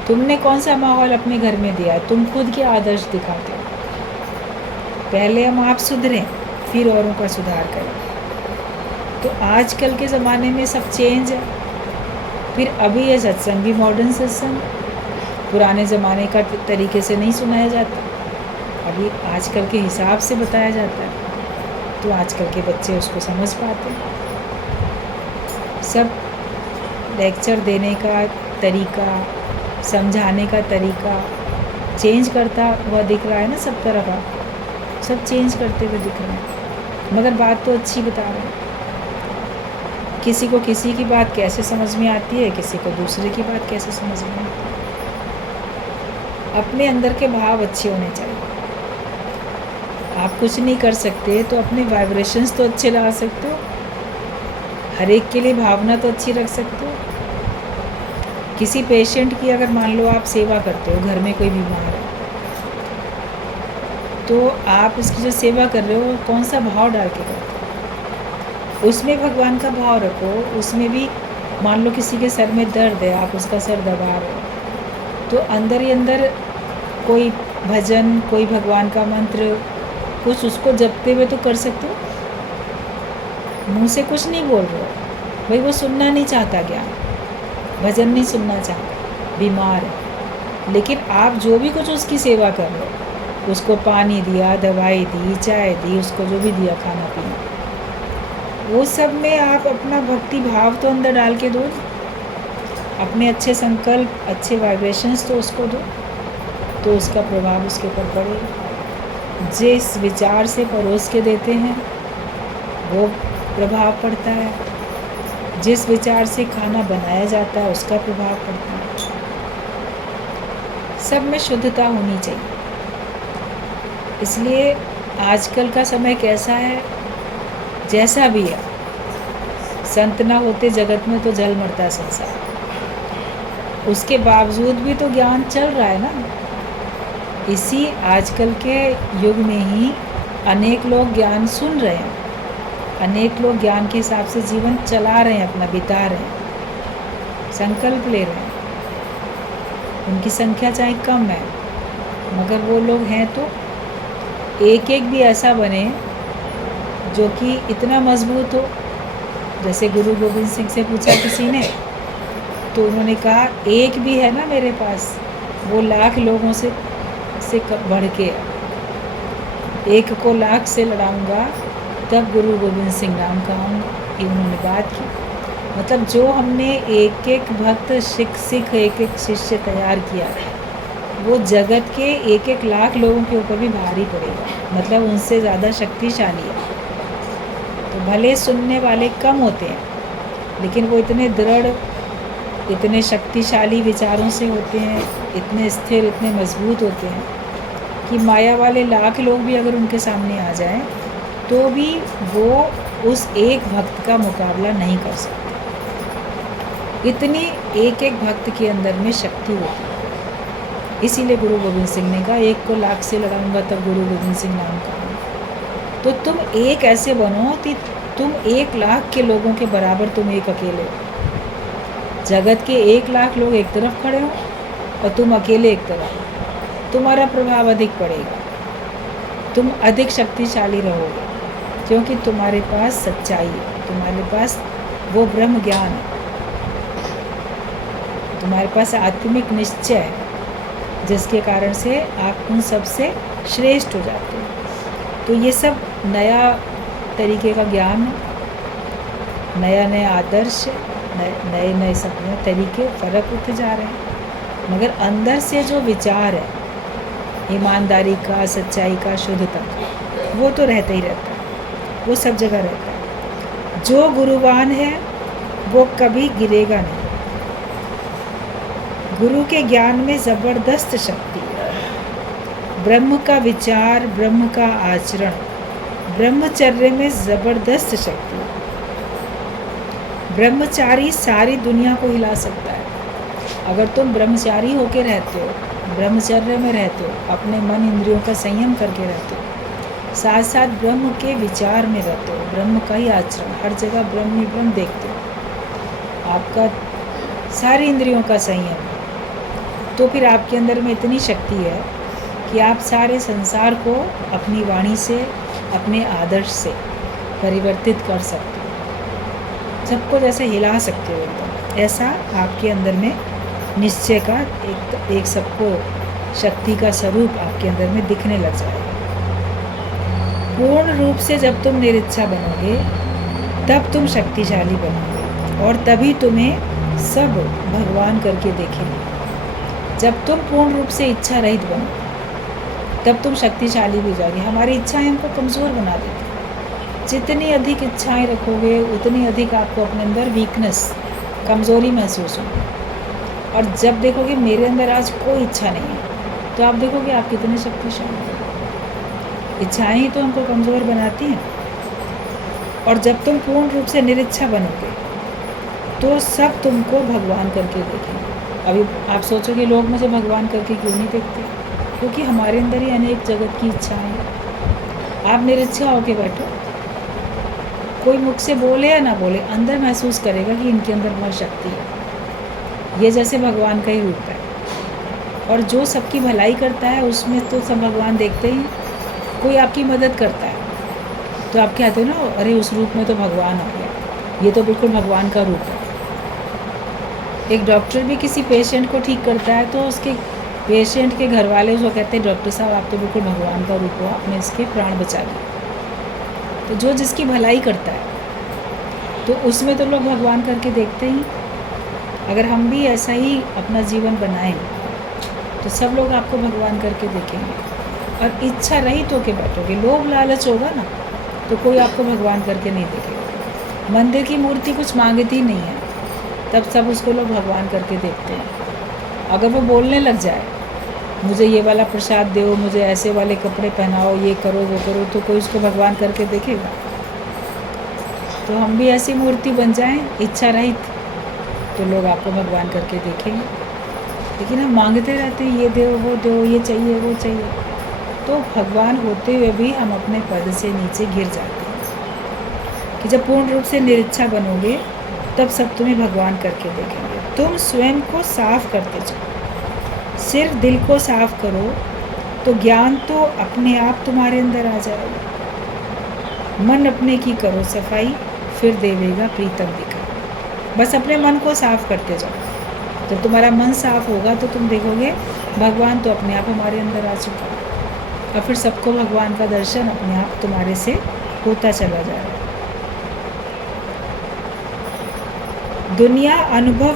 तुमने कौन सा माहौल अपने घर में दिया है? तुम खुद के आदर्श दिखाते हो। पहले हम आप सुधरें, फिर औरों का सुधार करें। तो आजकल के ज़माने में सब चेंज है। फिर अभी ये सत्संग भी मॉडर्न सत्संग, पुराने ज़माने का तरीके से नहीं सुनाया जाता, अभी आजकल के हिसाब से बताया जाता है, तो आजकल के बच्चे उसको समझ पाते हैं। सब लेक्चर देने का तरीका, समझाने का तरीका चेंज करता हुआ दिख रहा है ना सब तरफ, आप सब चेंज करते हुए दिख रहे हैं, मगर बात तो अच्छी बता रहे हैं किसी को किसी की बात कैसे समझ में आती है, किसी को दूसरे की बात कैसे समझ में आती है। अपने अंदर के भाव अच्छे होने चाहिए। आप कुछ नहीं कर सकते तो अपने वाइब्रेशंस तो अच्छे ला सकते हो, हर एक के लिए भावना तो अच्छी रख सकते हो। किसी पेशेंट की अगर मान लो आप सेवा करते हो, घर में कोई बीमार है, तो आप उसकी जो सेवा कर रहे हो कौन सा भाव डाल के करते हो, उसमें भगवान का भाव रखो। उसमें भी मान लो किसी के सर में दर्द है, आप उसका सर दबा रहे हो, तो अंदर ही अंदर कोई भजन, कोई भगवान का मंत्र, कुछ उसको जपते हुए तो कर सकते हो। मुंह से कुछ नहीं बोल रहे हो, भाई वो सुनना नहीं चाहता, ज्ञान भजन नहीं सुनना चाहता, बीमार है, लेकिन आप जो भी कुछ उसकी सेवा कर रहे हो, उसको पानी दिया, दवाई दी, चाय दी, उसको जो भी दिया खाना पीना, वो सब में आप अपना भक्ति भाव तो अंदर डाल के दो, अपने अच्छे संकल्प, अच्छे वाइब्रेशंस तो उसको दो, तो उसका प्रभाव उसके ऊपर पड़ेगा। जिस विचार से परोस के देते हैं वो प्रभाव पड़ता है, जिस विचार से खाना बनाया जाता है उसका प्रभाव पड़ता है। सब में शुद्धता होनी चाहिए। इसलिए आजकल का समय कैसा है, जैसा भी है, संत ना होते जगत में तो जल मरता संसार। उसके बावजूद भी तो ज्ञान चल रहा है ना। इसी आजकल के युग में ही अनेक लोग ज्ञान सुन रहे हैं, अनेक लोग ज्ञान के हिसाब से जीवन चला रहे हैं, अपना बिता रहे हैं, संकल्प ले रहे हैं। उनकी संख्या चाहे कम है, मगर वो लोग हैं तो एक एक भी ऐसा बने जो कि इतना मजबूत हो। जैसे गुरु गोविंद सिंह से पूछा किसी ने, तो उन्होंने कहा एक भी है ना मेरे पास, वो लाख लोगों से बढ़ के, एक को लाख से लड़ाऊंगा तब गुरु गोविंद सिंह नाम कहूँगा। ये उन्होंने बात की। मतलब जो हमने एक एक भक्त सिख एक एक शिष्य तैयार किया, वो जगत के एक एक लाख लोगों के ऊपर भी भारी पड़ेगा, मतलब उनसे ज़्यादा शक्तिशाली है। तो भले सुनने वाले कम होते हैं, लेकिन वो इतने दृढ़, इतने शक्तिशाली विचारों से होते हैं, इतने स्थिर, इतने मजबूत होते हैं कि माया वाले लाख लोग भी अगर उनके सामने आ जाएं तो भी वो उस एक भक्त का मुकाबला नहीं कर सकते। इतनी एक एक भक्त के अंदर में शक्ति होती है। इसीलिए गुरु गोविंद सिंह ने कहा एक को लाख से लड़ाऊंगा तब गुरु गोविंद सिंह नाम कहूँगा। तो तुम एक ऐसे बनो कि तुम एक लाख के लोगों के बराबर तुम एक अकेले हो। जगत के एक लाख लोग एक तरफ खड़े हो और तुम अकेले एक तरफ, तुम्हारा प्रभाव अधिक पड़ेगा, तुम अधिक शक्तिशाली रहोगे, क्योंकि तुम्हारे पास सच्चाई है, तुम्हारे पास वो ब्रह्म ज्ञान है, तुम्हारे पास आत्मिक निश्चय है, जिसके कारण से आप उन सब से श्रेष्ठ हो जाते हो। तो ये सब नया तरीके का ज्ञान है, नया नया आदर्श, नए नए सब नए तरीके, फ़र्क होते जा रहे हैं, मगर अंदर से जो विचार है ईमानदारी का, सच्चाई का, शुद्धता का, वो तो रहता ही रहता है, वो सब जगह रहता है। जो गुरुवान है वो कभी गिरेगा नहीं। गुरु के ज्ञान में ज़बरदस्त शक्ति है। ब्रह्म का विचार, ब्रह्म का आचरण, ब्रह्मचर्य में ज़बरदस्त शक्ति है। ब्रह्मचारी सारी दुनिया को हिला सकता है। अगर तुम ब्रह्मचारी होके रहते हो, ब्रह्मचर्य में रहते हो, अपने मन इंद्रियों का संयम करके रहते हो, साथ साथ ब्रह्म के विचार में रहते हो, ब्रह्म का ही आचरण, हर जगह ब्रह्म ही ब्रह्म देखते हो, आपका सारी इंद्रियों का संयम, तो फिर आपके अंदर में इतनी शक्ति है कि आप सारे संसार को अपनी वाणी से, अपने आदर्श से परिवर्तित कर सकते हो, सबको जैसे हिला सकते हो एकदम। ऐसा आपके अंदर में निश्चय का एक सबको शक्ति का स्वरूप आपके अंदर में दिखने लग जाएगा। पूर्ण रूप से जब तुम निरीच्छा बनोगे तब तुम शक्तिशाली बनोगे, और तभी तुम्हें सब भगवान करके देखेंगे। जब तुम पूर्ण रूप से इच्छा रहित बनो तब तुम शक्तिशाली भी हो जाओगे। हमारी इच्छाएं हमको कमज़ोर बना देती, जितनी अधिक इच्छाएं रखोगे उतनी अधिक आपको अपने अंदर वीकनेस, कमज़ोरी महसूस होगी। और जब देखोगे मेरे अंदर आज कोई इच्छा नहीं है, तो आप देखोगे आप कितने शक्तिशाली हो। इच्छाएं ही तो हमको कमज़ोर बनाती हैं। और जब तुम पूर्ण रूप से निरिच्छा बनोगे तो सब तुमको भगवान करके देखेंगे। अभी आप सोचोगे लोग मुझे भगवान करके क्यों नहीं देखते? क्योंकि हमारे अंदर ही अनेक जगत की इच्छाएं हैं। आप निरिच्छा होके बैठो, कोई मुख से बोले या ना बोले, अंदर महसूस करेगा कि इनके अंदर बहुत शक्ति है। ये जैसे भगवान का ही रूप है। और जो सबकी भलाई करता है उसमें तो सब भगवान देखते ही। कोई आपकी मदद करता है तो आप कहते हो ना, अरे उस रूप में तो भगवान आ गया, ये तो बिल्कुल भगवान का रूप है। एक डॉक्टर भी किसी पेशेंट को ठीक करता है तो उसके पेशेंट के घर वाले उसको कहते हैं, डॉक्टर साहब आप तो बिल्कुल भगवान का रूप हो, आपने इसके प्राण बचा लिए। तो जो जिसकी भलाई करता है तो उसमें तो लोग भगवान करके देखते ही। अगर हम भी ऐसा ही अपना जीवन बनाएं तो सब लोग आपको भगवान करके देखेंगे। और इच्छा रहित होके बैठोगे, लोभ लालच होगा ना तो कोई आपको भगवान करके नहीं देखेगा। मंदिर की मूर्ति कुछ मांगती नहीं है, तब सब उसको लोग भगवान करके देखते हैं। अगर वो बोलने लग जाए, मुझे ये वाला प्रसाद दो, मुझे ऐसे वाले कपड़े पहनाओ, ये करो वो करो, तो कोई उसको भगवान करके देखेगा? तो हम भी ऐसी मूर्ति बन जाएं इच्छा रहित, तो लोग आपको भगवान करके देखेंगे। लेकिन हम मांगते रहते हैं, ये दो वो दो, ये चाहिए वो चाहिए, तो भगवान होते हुए भी हम अपने पद से नीचे गिर जाते हैं। कि जब पूर्ण रूप से निरिच्छा बनोगे तब सब तुम्हें भगवान करके देखेंगे। तुम स्वयं को साफ करते जाओ, सिर्फ दिल को साफ करो तो ज्ञान तो अपने आप तुम्हारे अंदर आ जाएगा। मन अपने की करो सफाई, फिर देवेगा प्रीतम दिखाई। बस अपने मन को साफ करते जाओ। जब तुम्हारा मन साफ होगा तो तुम देखोगे भगवान तो अपने आप हमारे अंदर आ चुका है। और फिर सबको भगवान का दर्शन अपने आप तुम्हारे से होता चला जाएगा। दुनिया अनुभव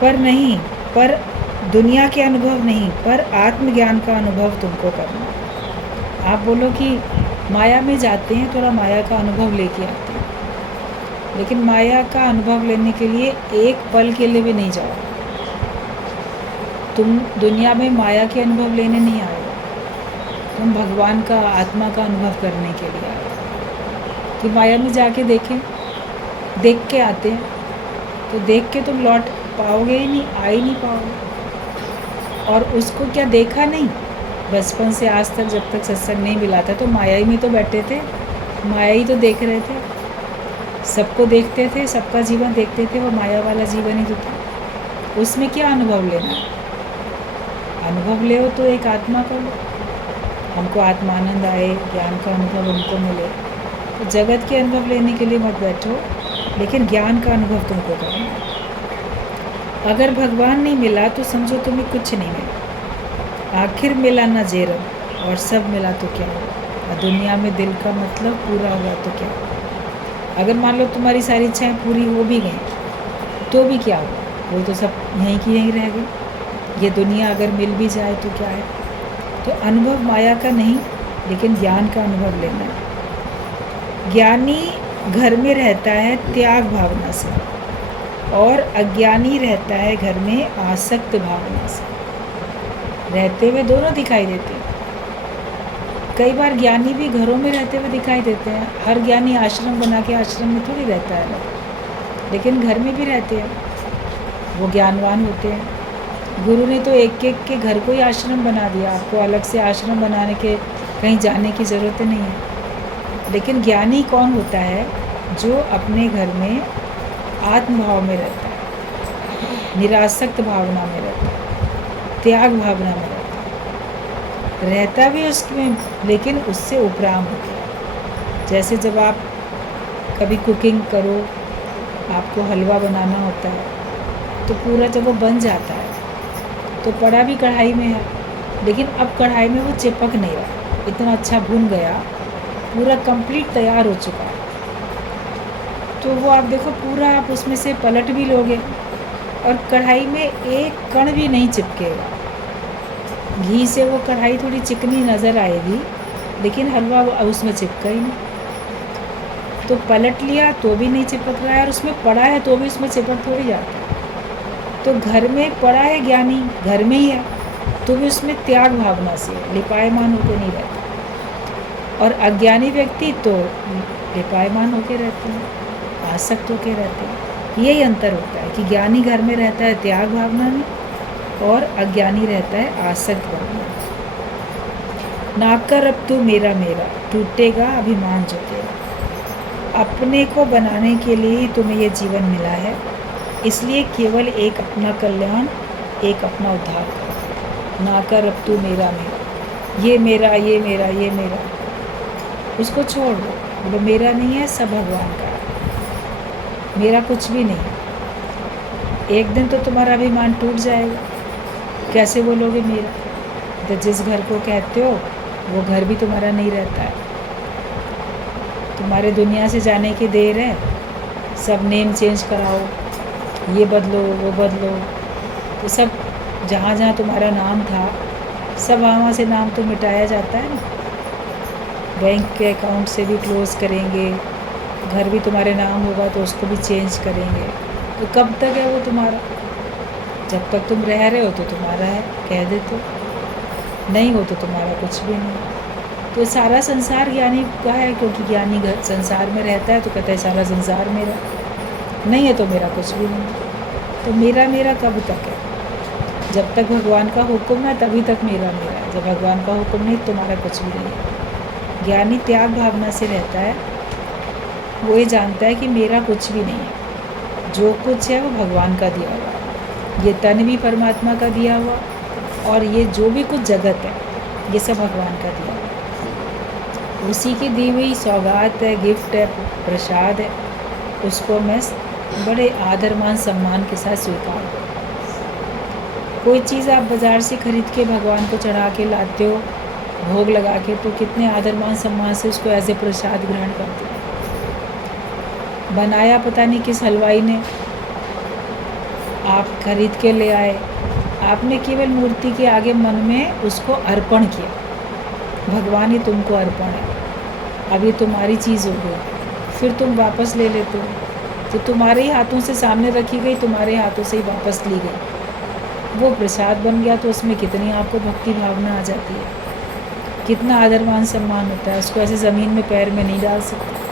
पर नहीं, पर दुनिया के अनुभव नहीं, पर आत्मज्ञान का अनुभव तुमको करना है। आप बोलो कि माया में जाते हैं, थोड़ा माया का अनुभव लेके आते हैं, लेकिन माया का अनुभव लेने के लिए एक पल के लिए भी नहीं जाओ। तुम दुनिया में माया के अनुभव लेने नहीं आए, तुम भगवान का, आत्मा का अनुभव करने के लिए आए। कि माया में जाके देखें, देख के आते हैं तो देख के तुम लौट पाओगे ही नहीं, आ ही नहीं पाओगे। और उसको क्या देखा नहीं, बचपन से आज तक जब तक सत्संग नहीं मिला था तो माया ही में तो बैठे थे, माया ही तो देख रहे थे, सबको देखते थे, सबका जीवन देखते थे, वो माया वाला जीवन ही तो था। उसमें क्या अनुभव लेना है? अनुभव ले तो एक आत्मा का लो, हमको आत्मानंद आए, ज्ञान का अनुभव हमको मिले। तो जगत के अनुभव लेने के लिए मत बैठो, लेकिन ज्ञान का अनुभव तुमको करना है। अगर भगवान नहीं मिला तो समझो तुम्हें कुछ नहीं मिला। आखिर मिला ना जेरम, और सब मिला तो क्या हुआ। और दुनिया में दिल का मतलब पूरा हुआ तो क्या हुआ। अगर मान लो तुम्हारी सारी इच्छाएं पूरी हो भी गई तो भी क्या हुआ, वो तो सब यहीं की यहीं रह गई। ये दुनिया अगर मिल भी जाए तो क्या है। तो अनुभव माया का नहीं, लेकिन ज्ञान का अनुभव लेना है। ज्ञानी घर में रहता है त्याग भावना से, और अज्ञानी रहता है घर में आसक्त भावना से। रहते हुए दोनों दिखाई देते हैं। कई बार ज्ञानी भी घरों में रहते हुए दिखाई देते हैं। हर ज्ञानी आश्रम बना के आश्रम में थोड़ी रहता है, लेकिन घर में भी रहते हैं, वो ज्ञानवान होते हैं। गुरु ने तो एक एक के घर को ही आश्रम बना दिया, आपको अलग से आश्रम बनाने के कहीं जाने की ज़रूरत नहीं है। लेकिन ज्ञानी कौन होता है? जो अपने घर में आत्मभाव में रहता है, निरासक्त भावना में रहता है, त्याग भावना में रहता भी उसमें, लेकिन उससे उपराम हो गया। जैसे जब आप कभी कुकिंग करो, आपको हलवा बनाना होता है, तो पूरा जब वो बन जाता है तो पड़ा भी कढ़ाई में है, लेकिन अब कढ़ाई में वो चिपक नहीं रहा, इतना अच्छा भुन गया, पूरा कंप्लीट तैयार हो चुका है। तो वो आप देखो पूरा आप उसमें से पलट भी लोगे और कढ़ाई में एक कण भी नहीं चिपकेगा। घी से वो कढ़ाई थोड़ी चिकनी नज़र आएगी, लेकिन हलवा उसमें चिपका ही नहीं। तो पलट लिया तो भी नहीं चिपक रहा है, और उसमें पड़ा है तो भी उसमें चिपक थोड़ी जाता है। तो घर में पड़ा है ज्ञानी, घर में ही है, तो भी उसमें त्याग भावना से लिपायमान होकर नहीं रहता, और अज्ञानी व्यक्ति तो लिपायमान होकर रहते हैं, आसक्त होकर रहते हैं। यही अंतर होता है कि ज्ञानी घर में रहता है त्याग भावना में, और अज्ञानी रहता है आसक्त भावना में। ना कर अब तू मेरा मेरा, टूटेगा अभिमान जो तेरा। अपने को बनाने के लिए ही तुम्हें ये जीवन मिला है, इसलिए केवल एक अपना कल्याण, एक अपना उद्धार करो। ना कर अब तू मेरा मेरा, ये मेरा ये मेरा ये मेरा, उसको छोड़ दो। बोलो मेरा नहीं है, सब भगवान का है, मेरा कुछ भी नहीं है। एक दिन तो तुम्हारा अभिमान टूट जाएगा। कैसे बोलोगे मेरा? तो जिस घर को कहते हो वो घर भी तुम्हारा नहीं रहता है। तुम्हारे दुनिया से जाने की देर है, सब नेम चेंज कराओ, ये बदलो वो बदलो, तो सब जहाँ जहाँ तुम्हारा नाम था सब वहाँ से नाम तो मिटाया जाता है ना। बैंक के अकाउंट से भी क्लोज़ करेंगे, घर भी तुम्हारे नाम होगा तो उसको भी चेंज करेंगे। तो कब तक है वो तुम्हारा? जब तक तुम रह रहे हो तो तुम्हारा है, कह देते हो, नहीं हो तो तुम्हारा कुछ भी नहीं। तो सारा संसार ज्ञानी का है, क्योंकि ज्ञानी घर संसार में रहता है तो कहता है सारा संसार मेरा, नहीं है तो मेरा कुछ भी नहीं। तो मेरा मेरा कब तक है? जब तक भगवान का हुक्म है तभी तक मेरा मेरा है, जब भगवान का हुक्म नहीं तुम्हारा कुछ भी नहीं है। ज्ञानी त्याग भावना से रहता है, वो ये जानता है कि मेरा कुछ भी नहीं है, जो कुछ है वो भगवान का दिया हुआ, ये तन भी परमात्मा का दिया हुआ, और ये जो भी कुछ जगत है ये सब भगवान का दिया हुआ, उसी की दी हुई सौगात है, गिफ्ट है, प्रसाद है, उसको मैं बड़े आदर मान सम्मान के साथ स्वीकार करूँ। कोई चीज़ आप बाज़ार से खरीद के भगवान को चढ़ा के लाते हो, भोग लगा के, तो कितने आदर मान सम्मान से उसको एज ए प्रसाद ग्रहण करते हो। बनाया पता नहीं किस हलवाई ने, आप खरीद के ले आए, आपने केवल मूर्ति के आगे मन में उसको अर्पण किया, भगवान ही तुमको अर्पण है, अब ये तुम्हारी चीज़ हो गई, फिर तुम वापस ले लेते हो, तो तुम्हारे ही हाथों से सामने रखी गई, तुम्हारे हाथों से ही वापस ली गई, वो प्रसाद बन गया, तो उसमें कितनी आपको भक्ति भावना आ जाती है, कितना आदर मान सम्मान होता है। उसको ऐसे ज़मीन में पैर में नहीं डाल सकते।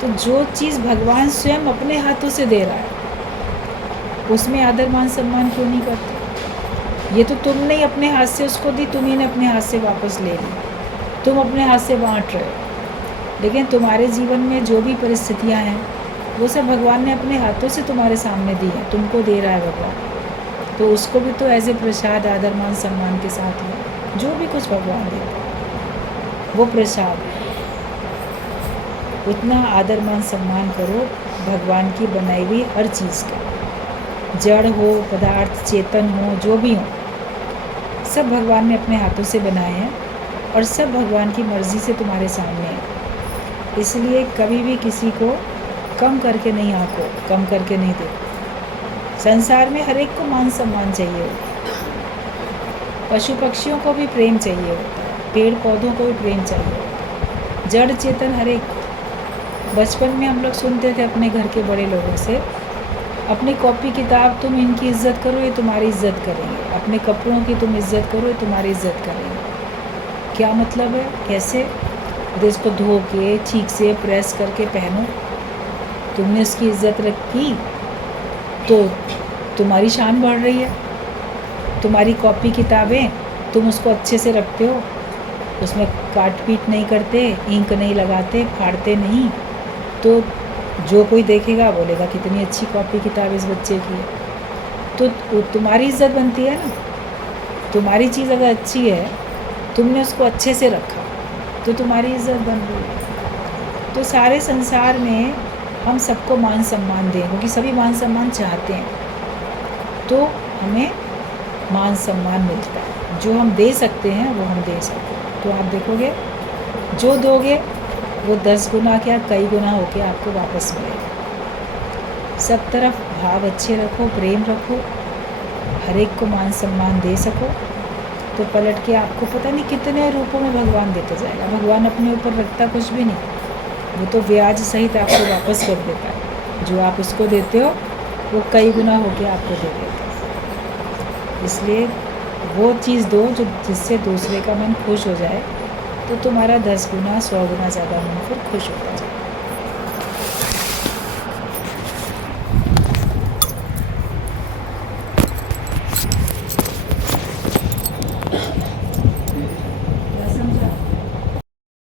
तो जो चीज़ भगवान स्वयं अपने हाथों से दे रहा है उसमें आदर मान सम्मान क्यों नहीं करते? ये तो तुमने ही अपने हाथ से उसको दी, तुम्ही ने अपने हाथ से वापस ले ली, तुम अपने हाथ से बांट रहे हो, लेकिन तुम्हारे जीवन में जो भी परिस्थितियाँ हैं वो सब भगवान ने अपने हाथों से तुम्हारे सामने दी है, तुमको दे रहा है भगवान, तो उसको भी तो एज ए प्रसाद आदर मान सम्मान के साथ लो। जो भी कुछ भगवान देता है वो प्रसाद है, उतना आदर मान सम्मान करो भगवान की बनाई हुई हर चीज़ का, जड़ हो पदार्थ, चेतन हो, जो भी हो, सब भगवान ने अपने हाथों से बनाए हैं और सब भगवान की मर्ज़ी से तुम्हारे सामने है। इसलिए कभी भी किसी को कम करके नहीं आंको, कम करके नहीं देखो। संसार में हर एक को मान सम्मान चाहिए होता है, पशु पक्षियों को भी प्रेम चाहिए होता है, पेड़ पौधों को भी प्रेम चाहिए होता है, जड़ चेतन हर एक। बचपन में हम लोग सुनते थे अपने घर के बड़े लोगों से, अपनी कॉपी किताब तुम इनकी इज़्ज़त करो ये तुम्हारी इज़्ज़त करेंगे, अपने कपड़ों की तुम इज़्ज़त करो ये तुम्हारी इज़्ज़त करेंगे। क्या मतलब है? कैसे? तो इसको धो के ठीक से प्रेस करके पहनो, तुमने उसकी इज़्ज़त रखी तो तुम्हारी शान बढ़ रही है। तुम्हारी कॉपी किताबें तुम उसको अच्छे से रखते हो, उसमें काट पीट नहीं करते, इंक नहीं लगाते, फाड़ते नहीं, तो जो कोई देखेगा बोलेगा कितनी अच्छी कॉपी किताब इस बच्चे की है, तो तुम्हारी इज़्ज़त बनती है ना। तुम्हारी चीज़ अगर अच्छी है, तुमने उसको अच्छे से रखा, तो तुम्हारी इज़्ज़त बन रही है। तो सारे संसार में हम सबको मान सम्मान दें, क्योंकि सभी मान सम्मान चाहते हैं, तो हमें मान सम्मान मिलता है। जो हम दे सकते हैं वो हम दे सकते हैं। तो आप देखोगे जो दोगे वो 10 गुना क्या कई गुना होके आपको वापस मिलेगा। सब तरफ भाव अच्छे रखो, प्रेम रखो, हर एक को मान सम्मान दे सको, तो पलट के आपको पता नहीं कितने रूपों में भगवान देते जाएगा। भगवान अपने ऊपर रखता कुछ भी नहीं, वो तो ब्याज सहित आपको वापस कर देता है। जो आप उसको देते हो वो कई गुना होके आपको दे देता है। इसलिए वो चीज़ दो जो जिससे दूसरे का मन खुश हो जाए, तो तुम्हारा 10 गुना 100 गुना ज़्यादा मन फिर खुश होता जाए।